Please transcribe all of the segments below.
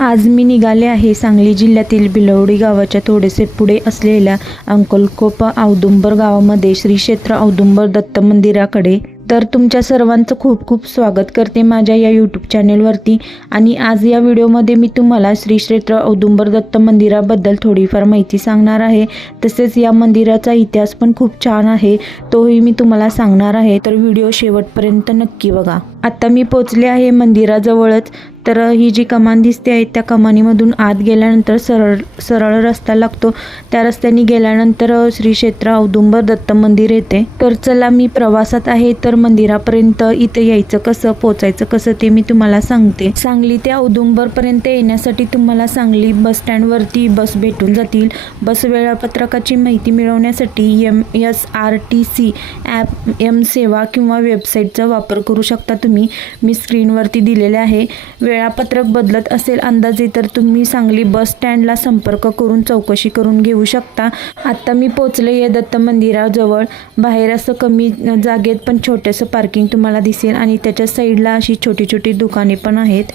आज मी निघाले आहे सांगली जिल्ह्यातील बिलवडी गावाच्या थोडेसे पुढे असलेल्या अंकलकोप औदुंबर गावामध्ये श्री क्षेत्र औदुंबर दत्त मंदिराकडे। तर तुमच्या सर्वांचं खूप खूप स्वागत करते माझ्या या यूट्यूब चॅनेलवरती। आणि आज या व्हिडिओमध्ये मी तुम्हाला श्री क्षेत्र औदुंबर दत्त मंदिराबद्दल थोडीफार माहिती सांगणार आहे। तसेच या मंदिराचा इतिहास पण खूप छान आहे, तोही मी तुम्हाला सांगणार आहे, तर व्हिडिओ शेवटपर्यंत नक्की बघा। आता मी पोचले आहे मंदिराजवळच। तर ही जी कमान दिसते आहे त्या कमानीमधून आत गेल्यानंतर सरळ रस्ता लागतो। त्या रस्त्याने गेल्यानंतर श्री क्षेत्र औदुंबर दत्त मंदिर येते। तर चला, मी प्रवासात आहे, तर मंदिरापर्यंत इथे यायचं कसं, पोचायचं कसं ते मी तुम्हाला सांगते। सांगली ते औदुंबर पर्यंत येण्यासाठी तुम्हाला सांगली बस स्टँडवरती बस भेटून जातील। बस वेळापत्रकाची माहिती मिळवण्यासाठी MSRTC ॲप, एम सेवा किंवा वेबसाईटचा वापर करू शकता तुम्ही। मी स्क्रीनवरती दिलेले आहे। वेळापत्रक बदलत असेल अंदाजे तर तुम्ही सांगली बस स्टँडला संपर्क करून चौकशी करून घेऊ शकता। आता मी पोचले आहे दत्त मंदिराजवळ। बाहेर असं कमी जागेत पण छोटंसं पार्किंग तुम्हाला दिसेल आणि त्याच्या साईडला अशी छोटी छोटी दुकाने पण आहेत।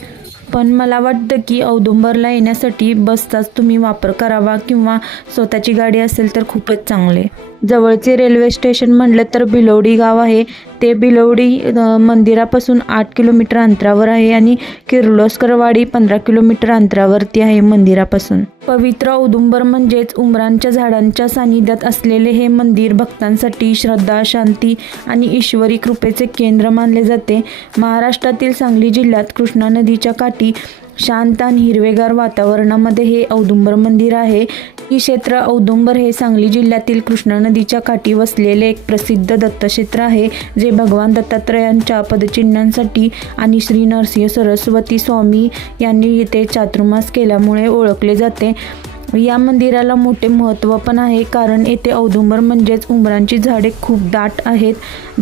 पण मला वाटतं की औदुंबरला येण्यासाठी बसचाच तुम्ही वापर करावा किंवा स्वतःची गाडी असेल तर खूपच चांगले। जवळचे रेल्वे स्टेशन म्हटलं तर बिलवडी गाव आहे। ते बिलवडी मंदिरापासून 8 किलोमीटर अंतरावर आहे आणि किर्लोस्करवाडी 15 किलोमीटर अंतरावरती आहे मंदिरापासून। पवित्र औदुंबर म्हणजेच उंबरांच्या झाडांच्या सानिध्यात असलेले हे मंदिर भक्तांसाठी श्रद्धा, शांती आणि ईश्वरी कृपेचे केंद्र मानले जाते। महाराष्ट्रातील सांगली जिल्ह्यात कृष्णा नदीच्या काठी शांत आणि हिरवेगार वातावरणामध्ये हे औदुंबर मंदिर आहे। श्री क्षेत्र औदुंबर हे सांगली जिल्ह्यातील कृष्णा नदीच्या काठी वसलेले एक प्रसिद्ध दत्तक्षेत्र आहे, जे भगवान दत्तात्रयांच्या पदचिन्हांसाठी आणि श्री नरसिंह सरस्वती स्वामी यांनी येथे चातुर्मास केल्यामुळे ओळखले जाते। या मंदिराला मोठे महत्त्व पण आहे, कारण येथे औदुंबर म्हणजेच उंबरांची झाडे खूप दाट आहेत,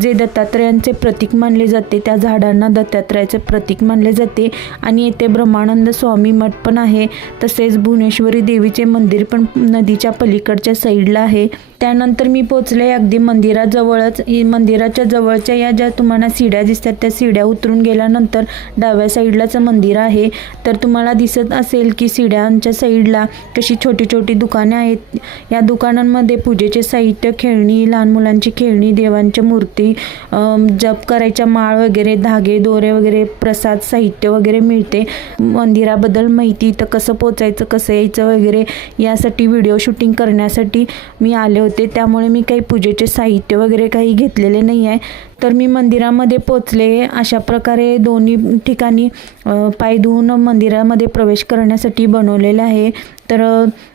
जे दत्तात्रयांचे प्रतीक मानले जाते। त्या झाडांना दत्तात्रयाचे प्रतीक मानले जाते। आणि येथे ब्रह्मानंद स्वामी मठ पण आहे। तसेच भुवनेश्वरी देवीचे मंदिर पण नदीच्या पलीकडच्या साईडला आहे। त्यानंतर मी पोचले अगदी मंदिराजवळच। मंदिराच्या जवळच्या या ज्या तुम्हाला सीड्या दिसतात त्या सीड्या उतरून गेल्यानंतर डाव्या साईडलाच मंदिर आहे। तर तुम्हाला दिसत असेल की सीड्यांच्या साईडला कशी छोटी छोटी दुकाने आहेत। या दुकानांमध्ये पूजेचे साहित्य, खेळणी, लहान मुलांची खेळणी, देवांच्या मूर्ती, जप करायच्या माळ वगैरे, धागे दोरे वगैरे, प्रसाद साहित्य वगैरे मिळते। मंदिराबद्दल माहिती, तर कसं पोचायचं, कसं यायचं वगैरे यासाठी व्हिडिओ शूटिंग करण्यासाठी मी आले होते, त्यामुळे मी काही पूजेचे साहित्य वगैरे काही घेतलेले नाही आहे। तर मी मंदिरामध्ये पोचले। अशा प्रकारे दोन्ही ठिकाणी पाय धुवून मंदिरामध्ये प्रवेश करण्यासाठी बनवलेले आहे। तर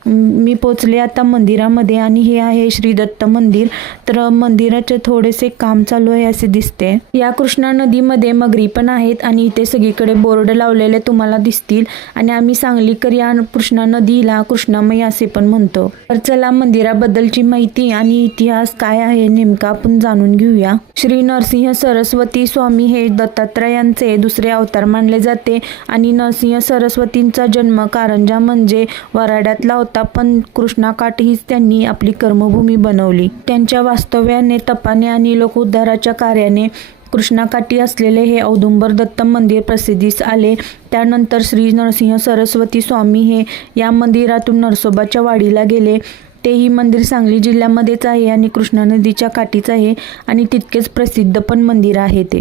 मी पोचले आता मंदिरामध्ये आणि हे आहे श्री दत्त मंदिर। तर मंदिराचे थोडेसे काम चालू आहे असे दिसते। या कृष्णा नदीमध्ये मगरी पण आहेत आणि इथे सगळीकडे बोर्ड लावलेले तुम्हाला दिसतील। आणि आम्ही सांगलीकर या कृष्णा नदीला कृष्णामयी असे पण म्हणतो। तर चला, मंदिराबद्दलची माहिती आणि इतिहास काय आहे नेमका आपण जाणून घेऊया। श्री नरसिंह सरस्वती स्वामी हे दत्तात्रयांचे दुसरे अवतार मानले जाते। आणि नरसिंह सरस्वतींचा जन्म कारंजा म्हणजे वराड्यातला होता, पण कृष्णाकाठ हीच त्यांनी आपली कर्मभूमी बनवली। त्यांच्या वास्तव्याने, तपाने आणि लोकोद्धाराच्या कार्याने कृष्णाकाठी असलेले हे औदुंबर दत्त मंदिर प्रसिद्धीस आले। त्यानंतर श्री नरसिंह सरस्वती स्वामी हे या मंदिरातून नरसोबाच्या वाडीला गेले। तेही मंदिर सांगली जिल्ह्यामध्येच आहे आणि कृष्णा नदीच्या काठीच आहे आणि तितकेच प्रसिद्ध पण मंदिर आहे ते।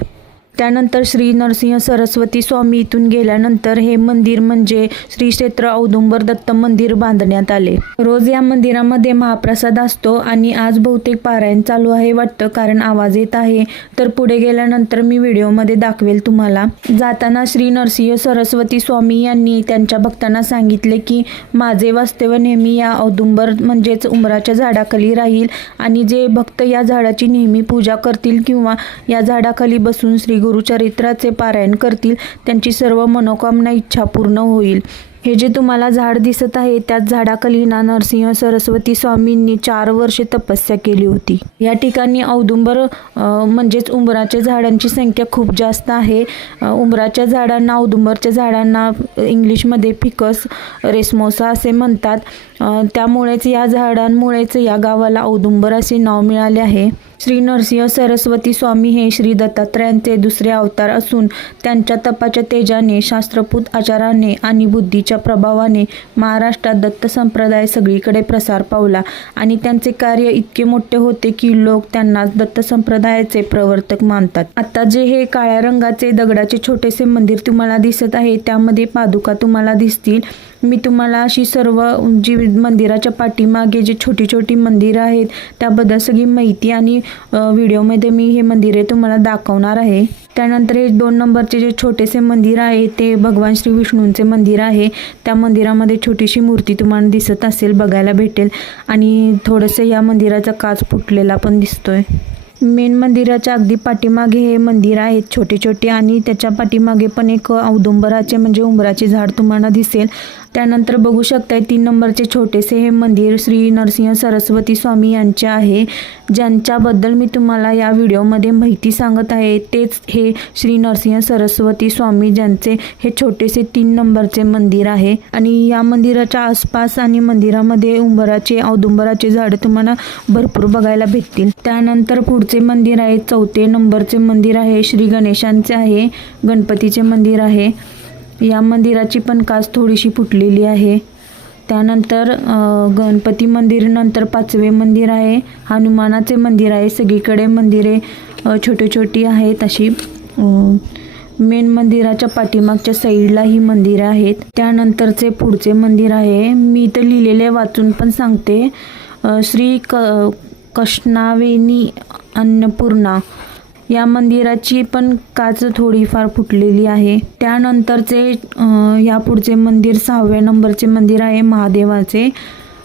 त्यानंतर श्री नरसिंह सरस्वती स्वामी इथून गेल्यानंतर हे मंदिर म्हणजे श्री क्षेत्र औदुंबर दत्त मंदिर बांधण्यात आले। रोज या मंदिरामध्ये महाप्रसाद असतो आणि आज बहुतेक पारायण चालू आहे वाटतं, कारण आवाज येत आहे। तर पुढे गेल्यानंतर मी व्हिडिओमध्ये दाखवेल तुम्हाला। जाताना श्री नरसिंह सरस्वती स्वामी यांनी त्यांच्या भक्तांना सांगितले की माझे वास्तव्य नेहमी या औदुंबर म्हणजेच उंबराच्या झाडाखाली राहील आणि जे भक्त या झाडाची नेहमी पूजा करतील किंवा या झाडाखाली बसून श्री गुरुचरित्राचे पारायण करतील त्यांची सर्व मनोकामना इच्छा पूर्ण होईल। हे जे तुम्हाला झाड दिसत आहे त्याच झाडाखाली ना नरसिंह सरस्वती स्वामींनी 4 वर्षे तपस्या केली होती. या ठिकाणी औदुंबर म्हणजेच उंबराच्या झाडांची संख्या खूप जास्त आहे. उंबराच्या झाडांना औदुंबरच्या झाडांना इंग्लिशमध्ये फिकस रेसमोसा असे म्हणतात. त्यामुळेच या झाडांमुळेच या गावाला औदुंबर असे नाव मिळाले आहे. श्री नरसिंह सरस्वती स्वामी हे श्री दत्तात्रयांचे दुसरे अवतार असून त्यांच्या तपाच्या तेजाने, शास्त्रपूत आचाराने आणि बुद्धीच्या प्रभावाने महाराष्ट्रात दत्त संप्रदाय सगळीकडे प्रसार पावला आणि त्यांचे कार्य इतके मोठे होते की लोक त्यांना दत्त संप्रदायाचे प्रवर्तक मानतात. आता जे हे काळ्या रंगाचे दगडाचे छोटेसे मंदिर तुम्हाला दिसत आहे त्यामध्ये पादुका तुम्हाला दिसतील. मी तुम्हाला अशी सर्व जी मंदिराच्या पाठीमागे जे छोटी छोटी मंदिरं आहेत त्याबद्दल सगळी माहिती आणि व्हिडिओमध्ये मी हे मंदिरे तुम्हाला दाखवणार आहे. त्यानंतर हे 2 नंबरचे जे छोटेसे मंदिर आहे ते भगवान श्री विष्णूंचे मंदिर आहे. त्या मंदिरामध्ये छोटीशी मूर्ती तुम्हाला दिसत असेल, बघायला भेटेल आणि थोडंसं या मंदिराचा काच फुटलेला पण दिसतोय. मेन मंदिराच्या अगदी पाठीमागे हे मंदिर आहेत छोटे छोटे आणि त्याच्या पाठीमागे पण एक औदुंबराचे म्हणजे उंबराचे झाड तुम्हाला दिसेल. त्यानंतर बघू शकताय 3 नंबरचे छोटेसे हे मंदिर श्री नरसिंह सरस्वती स्वामी यांचे आहे, ज्यांच्याबद्दल मी तुम्हाला या व्हिडिओमध्ये माहिती सांगत आहे. तेच हे श्री नरसिंह सरस्वती स्वामी ज्यांचे हे छोटेसे 3 नंबरचे मंदिर आहे. आणि या मंदिराच्या आसपास आणि मंदिरामध्ये उंबराचे औदुंबराचे झाडं तुम्हाला भरपूर बघायला भेटतील. त्यानंतर पुढचे मंदिर आहे 4 नंबरचे मंदिर आहे श्री गणेशांचे आहे, गणपतीचे मंदिर आहे. या मंदिराची पण काच थोडीशी फुटलेली आहे. त्यानंतर गणपती मंदिर, नंतर 5वे मंदिर आहे हनुमानाचे मंदिर आहे. सगळीकडे मंदिरे छोटी छोटी आहेत अशी. मेन मंदिराच्या पाठीमागच्या साईडला ही मंदिरं आहेत. त्यानंतरचे पुढचे मंदिर आहे, मी इथं लिहिलेले वाचून पण सांगते, श्री कृष्णावेनी अन्नपूर्णा. या मंदिराची पण काच थोडीफार फुटलेली आहे. त्यानंतरचे या पुढचे मंदिर 6व्या नंबरचे मंदिर आहे महादेवाचे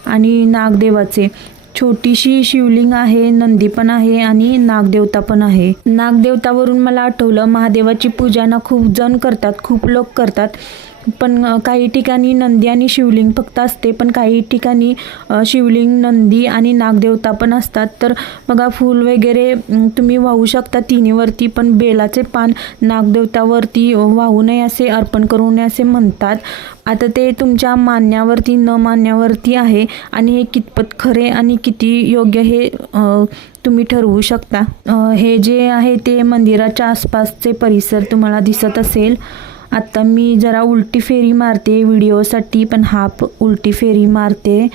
आणि नागदेवाचे. छोटीशी शिवलिंग आहे, नंदी पण आहे आणि नागदेवता पण आहे. नागदेवतावरून मला आठवलं, महादेवाची पूजा ना खूप जण करतात, खूप लोक करतात. पण काही ठिकाणी नंदी आणि शिवलिंग फक्त असते, पण काही ठिकाणी शिवलिंग, नंदी आणि नागदेवता पण असतात. तर बघा फूल वगैरे तुम्ही वाहू शकता तिन्हीवरती, पण बेलाचे पान नागदेवतावरती वाहू नये असे, अर्पण करू नये असे म्हणतात. आता ते तुमच्या मानण्यावरती न मानण्यावरती आहे आणि हे कितपत खरे आणि किती योग्य हे तुम्ही ठरवू शकता. हे जे आहे ते मंदिराच्या आसपासचे परिसर तुम्हाला दिसत असेल. आता मी जरा उलटी फेरी मारते व्हिडिओसाठी, पण उलटी फेरी मारते.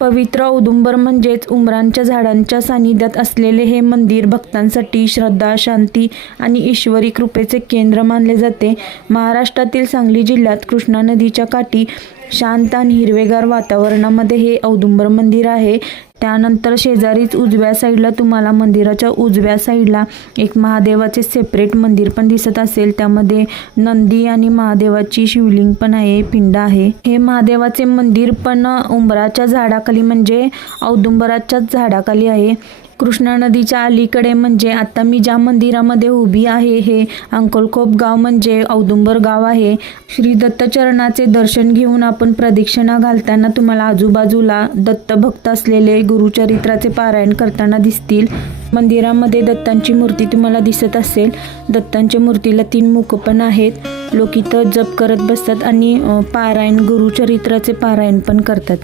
पवित्र औदुंबर म्हणजेच उंबरांच्या झाडांच्या सानिध्यात असलेले हे मंदिर भक्तांसाठी श्रद्धा, शांती आणि ईश्वरी कृपेचे केंद्र मानले जाते. महाराष्ट्रातील सांगली जिल्ह्यात कृष्णा नदीच्या काठी शांत आणि हिरवेगार वातावरणामध्ये हे औदुंबर मंदिर आहे. त्यानंतर शेजारीच उजव्या साईडला तुम्हाला मंदिराच्या उजव्या साईडला एक महादेवाचे सेपरेट मंदिर पण दिसत असेल. त्यामध्ये नंदी आणि महादेवाची शिवलिंग पण आहे, पिंड आहे. हे महादेवाचे मंदिर पण उंबराच्या झाडाखाली म्हणजे औदुंबराच्याच झाडाखाली आहे. कृष्णा नदीच्या अलीकडे म्हणजे आता मी ज्या मंदिरामध्ये उभी आहे हे अंकलकोप गाव म्हणजे औदुंबर गाव आहे. श्री दत्तचरणाचे दर्शन घेऊन आपण प्रदक्षिणा घालताना तुम्हाला आजूबाजूला दत्त भक्त असलेले गुरुचरित्राचे पारायण करताना दिसतील. मंदिरामध्ये दत्तांची मूर्ती तुम्हाला दिसत असेल. दत्तांच्या मूर्तीला 3 मुख पण आहेत. लोक इथं जप करत बसतात आणि पारायण, गुरुचरित्राचे पारायण पण करतात.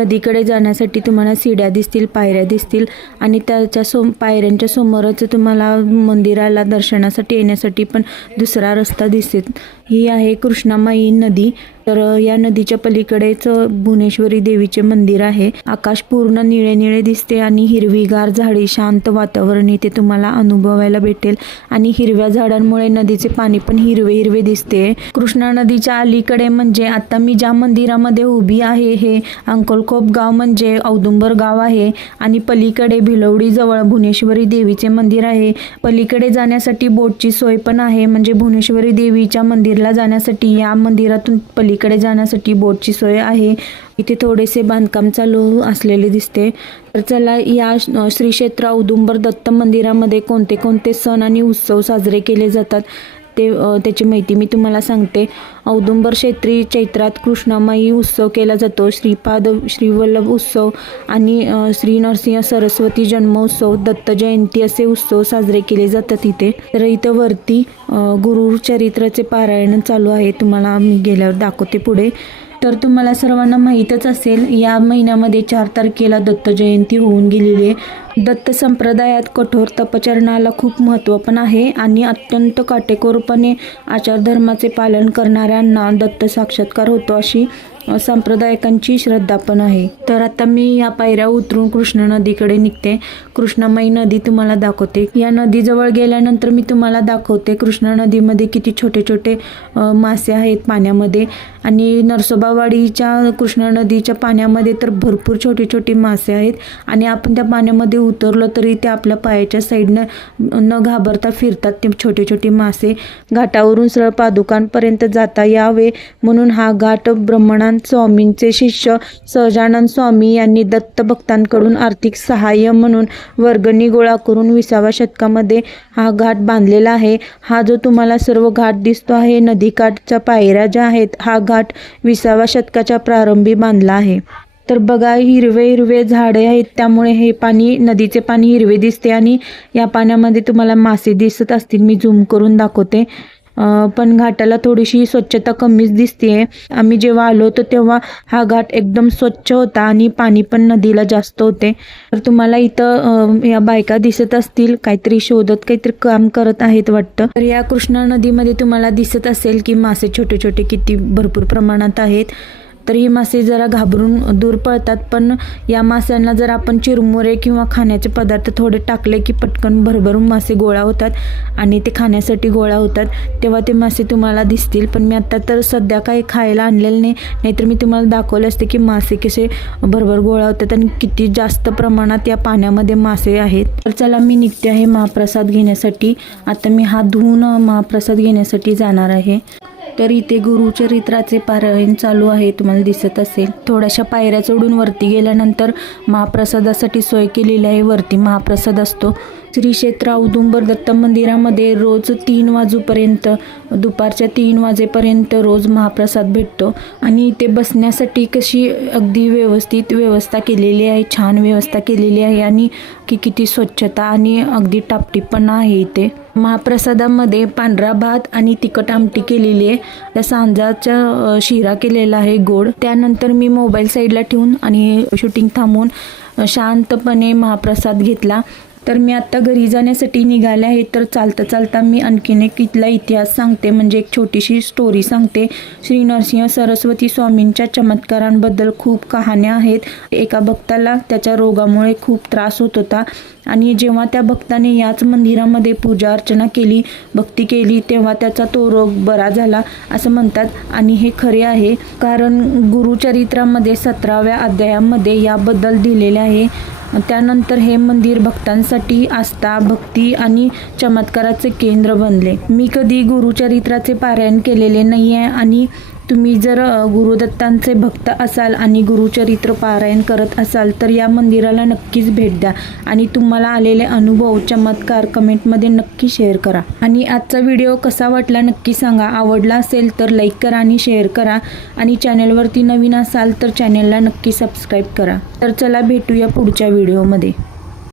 नदीकडे जाण्यासाठी तुम्हाला सीड्या दिसतील, पायऱ्या दिसतील आणि त्याच्या पायऱ्यांच्या समोरच तुम्हाला मंदिराला दर्शनासाठी येण्यासाठी पण दुसरा रस्ता दिसेल. ही आहे कृष्णामाई नदी. तर या नदीच्या पलीकडेच भुवनेश्वरी देवीचे मंदिर आहे. आकाश पूर्ण निळे निळे दिसते आणि हिरवीगार झाडी, शांत वातावरण इथे तुम्हाला अनुभवायला भेटेल आणि हिरव्या झाडांमुळे नदीचे पाणी पण हिरवे हिरवे दिसते. कृष्णा नदीच्या अलीकडे म्हणजे आता मी ज्या मंदिरामध्ये उभी आहे हे अंकलखोप गाव म्हणजे औदुंबर गाव आहे आणि पलीकडे भिलवडी जवळ भुवनेश्वरी देवीचे मंदिर आहे. पलीकडे जाण्यासाठी बोटची सोय पण आहे, म्हणजे भुवनेश्वरी देवीच्या मंदिरला जाण्यासाठी या मंदिरातून पलीकडे जाण्यासाठी बोटची सोय आहे. इथे थोडेसे बांधकाम चालू असलेले दिसते. तर चला या श्री क्षेत्र औदुंबर दत्त मंदिरामध्ये कोणते कोणते सण आणि उत्सव साजरे केले जातात त्याची माहिती मी तुम्हाला सांगते. औदुंबर क्षेत्री चैत्रात कृष्णामाई उत्सव केला जातो. श्रीपाद श्रीवल्लभ उत्सव आणि श्री नरसिंह सरस्वती जन्मोत्सव, दत्त जयंती असे उत्सव साजरे केले जातात इथे. तर इथं वरती गुरुचरित्राचे पारायण चालू आहे. तुम्हाला मी गेल्यावर दाखवते पुढे. तर तुम्हाला सर्वांना माहीतच असेल या महिन्यामध्ये 4 तारखेला दत्त जयंती होऊन गेलेली आहे. दत्त संप्रदायात कठोर तपचरणाला खूप महत्त्व पण आहे आणि अत्यंत काटेकोरपणे आचारधर्माचे पालन करणाऱ्यांना दत्त साक्षात्कार होतो अशी संप्रदायिकांची श्रद्धा पण आहे. तर आता मी या पायऱ्या उतरून कृष्णा नदीकडे निघते. कृष्णामाई नदी तुम्हाला दाखवते. या नदीजवळ गेल्यानंतर मी तुम्हाला दाखवते कृष्णा नदीमध्ये किती छोटे छोटे मासे आहेत पाण्यामध्ये आणि नरसोबावाडीच्या कृष्णा नदीच्या पाण्यामध्ये तर भरपूर छोटे छोटे मासे आहेत आणि आपण त्या पाण्यामध्ये उतरलो तरी ते आपल्या पायाच्या साईडनं न घाबरता फिरतात ते छोटे छोटे मासे. घाटावरून सरळ पादुकांपर्यंत जाता यावे म्हणून हा घाट ब्रह्मनाथ स्वामींचे शिष्य सहजानंद स्वामी यांनी दत्त भक्तांकडून आर्थिक सहाय्य म्हणून वर्गणी गोळा करून 20व्या शतकामध्ये हा घाट बांधलेला आहे. हा जो तुम्हाला सर्व घाट दिसतो आहे नदीकाठच्या पायऱ्या ज्या आहेत हा घाट 20व्या शतकाच्या प्रारंभी बांधला आहे. तर बघा हिरवे हिरवे झाडे आहेत त्यामुळे हे पाणी नदीचे पाणी हिरवे दिसते आणि या पाण्यामध्ये तुम्हाला मासे दिसत असतील. मी झूम करून दाखवते. पण घाटाला थोडीशी स्वच्छता कमीच दिसते. आम्ही जेव्हा आलो होतो तेव्हा हा घाट एकदम स्वच्छ होता आणि पाणी पण नदीला जास्त होते. तर तुम्हाला इथं या बायका दिसत असतील काहीतरी शोधत काहीतरी काम करत आहेत वाटतं. तर या कृष्णा नदीमध्ये तुम्हाला दिसत असेल की मासे छोटे छोटे किती भरपूर प्रमाणात आहेत. तर ही मासे जरा घाबरून दूर पळतात, पण या माशांना जर आपण चिरमुरे किंवा खाण्याचे पदार्थ थोडे टाकले की पटकन भरभरून मासे गोळा होतात आणि ते खाण्यासाठी गोळा होतात. तेव्हा ते मासे तुम्हाला दिसतील. पण मी आता तर सध्या काही खायला आणलेलं नाही, नाहीतर मी तुम्हाला दाखवले असते की मासे कसे भरभर गोळा होतात आणि किती जास्त प्रमाणात या पाण्यामध्ये मासे आहेत. तर चला मी निघते आहे महाप्रसाद घेण्यासाठी. आता मी हात धुवून महाप्रसाद घेण्यासाठी जाणार आहे. तर इथे गुरुचरित्राचे पारायण चालू आहे, तुम्हाला दिसत असेल. थोड्याशा पायऱ्या चढून वरती गेल्यानंतर महाप्रसादासाठी सोय केलेली आहे. वरती महाप्रसाद असतो. श्री क्षेत्र औदुंबर दत्त मंदिरामध्ये रोज 3 वाजेपर्यंत दुपारच्या 3 वाजेपर्यंत रोज महाप्रसाद भेटतो आणि इथे बसण्यासाठी कशी अगदी व्यवस्थित व्यवस्था केलेली आहे, छान व्यवस्था केलेली आहे आणि किती स्वच्छता आणि अगदी टापटीपणा आहे इथे. महाप्रसादामध्ये पांढरा भात आणि तिखट आमटी केलेली आहे. त्या सांजाचा शिरा केलेला आहे गोड. त्यानंतर मी मोबाईल साईडला ठेवून आणि शूटिंग थांबवून शांतपणे महाप्रसाद घेतला. तर मी आत्ता घरी जाण्यासाठी निघाले आहे. तर चालता चालता मी आणखीन एक इथला इतिहास सांगते, म्हणजे एक छोटीशी स्टोरी सांगते. श्री नरसिंह सरस्वती स्वामींच्या चमत्कारांबद्दल खूप कहाण्या आहेत. एका भक्ताला त्याच्या रोगामुळे खूप त्रास होत होता आणि जेव्हा त्या भक्ताने याच मंदिरामध्ये पूजा अर्चना केली, भक्ती केली, तेव्हा त्याचा तो रोग बरा झाला असं म्हणतात आणि हे खरे आहे. कारण गुरुचरित्रामध्ये 17व्या अध्यायामध्ये याबद्दल दिलेले आहे. त्यानंतर हे मंदिर भक्तांसाठी आस्था, भक्ती आणि चमत्काराचे केंद्र बनले. मी कधी गुरुचरित्राचे पारायण केलेले नाही आहे आणि तुम्ही जर गुरुदत्तांचे भक्त असाल आणि गुरुचरित्र पारायण करत असाल तर या मंदिराला नक्कीच भेट द्या आणि तुम्हाला आलेले अनुभव, चमत्कार कमेंटमध्ये नक्की शेअर करा. आणि आजचा व्हिडिओ कसा वाटला नक्की सांगा. आवडला असेल तर लाईक करा आणि शेअर करा आणि चॅनलवरती नवीन असाल तर चॅनलला नक्की सबस्क्राईब करा. तर चला भेटूया पुढच्या व्हिडिओमध्ये.